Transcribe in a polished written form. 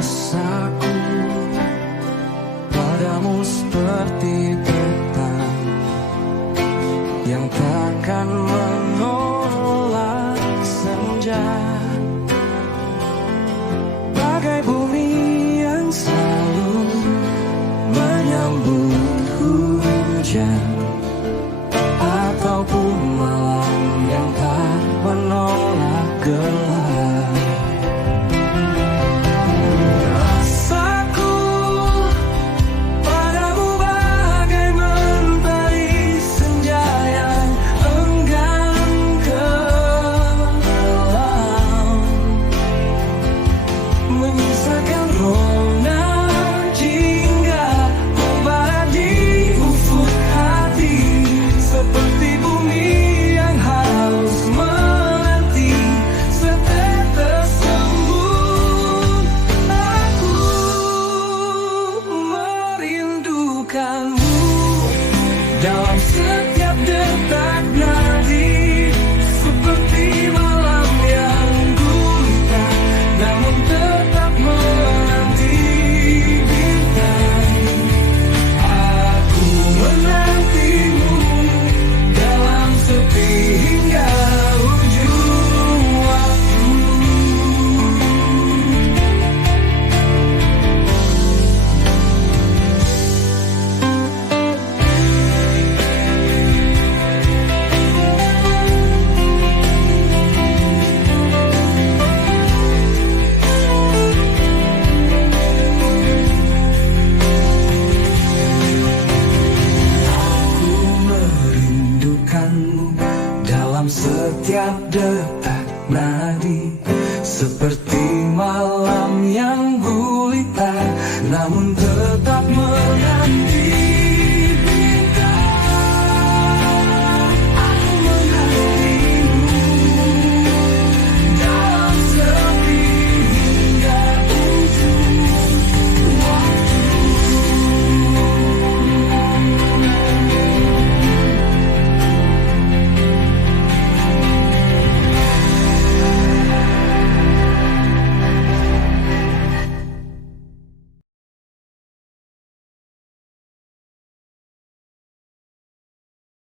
Rasaku padamu seperti terbang yang takkan menolak senja, bagai bumi yang selalu menyambut hujan, ataupun malam yang tak menolak gelap. Rasaku padamu bagai mentari senja yang enggan kelam, menyisakan ronda